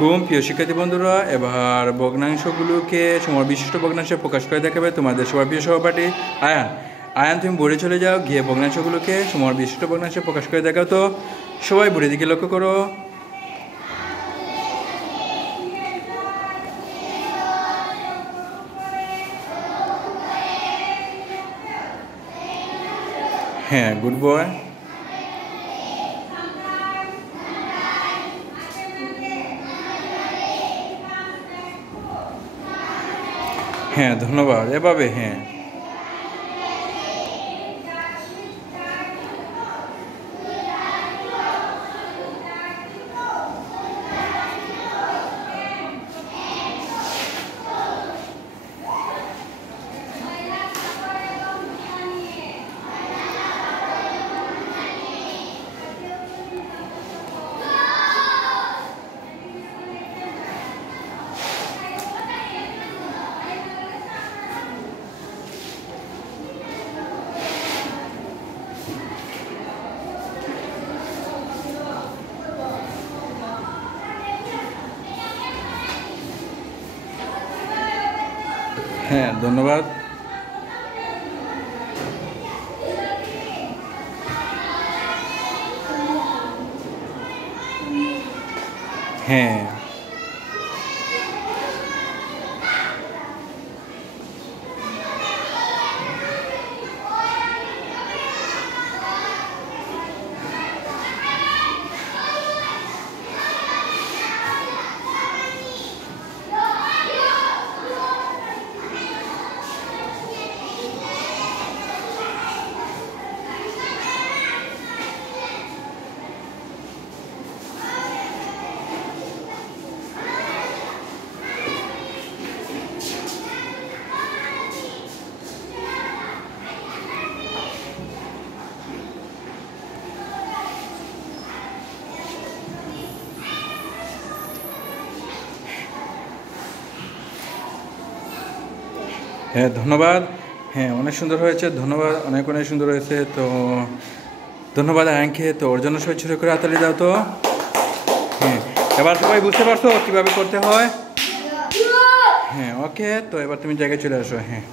প্রিয় শিক্ষার্থী বন্ধুরা, এবার ভগ্নাংশগুলোকে সময় বিশিষ্ট ভগ্নাংশে প্রকাশ করে দেখাবে তোমাদের সবার প্রিয় সহপাঠী আয়ান। আয়ান, তুমি বোর্ডে চলে যাও, গিয়ে ভগ্নাংশগুলোকে সময় বিশিষ্ট ভগ্নাংশে প্রকাশ করে দেখাও। তো সবাই বোর্ডের দিকে লক্ষ্য করো। হ্যাঁ, গুড বয়। হ্যাঁ, ধন্যবাদ। এভাবে হ্যাঁ। হ্যাঁ, ধন্যবাদ। হ্যাঁ, হ্যাঁ, ধন্যবাদ। হ্যাঁ, অনেক সুন্দর হয়েছে, ধন্যবাদ। অনেক অনেক সুন্দর হয়েছে। তো ধন্যবাদ আয়ানকে। তো ওর জন্য সবাই ছোট করে হাতালি দাও তো। হ্যাঁ, এবার সবাই বুঝতে পারছো কীভাবে করতে হয়? হ্যাঁ, ওকে। তো এবার তুমি জায়গায় চলে আসো। হ্যাঁ।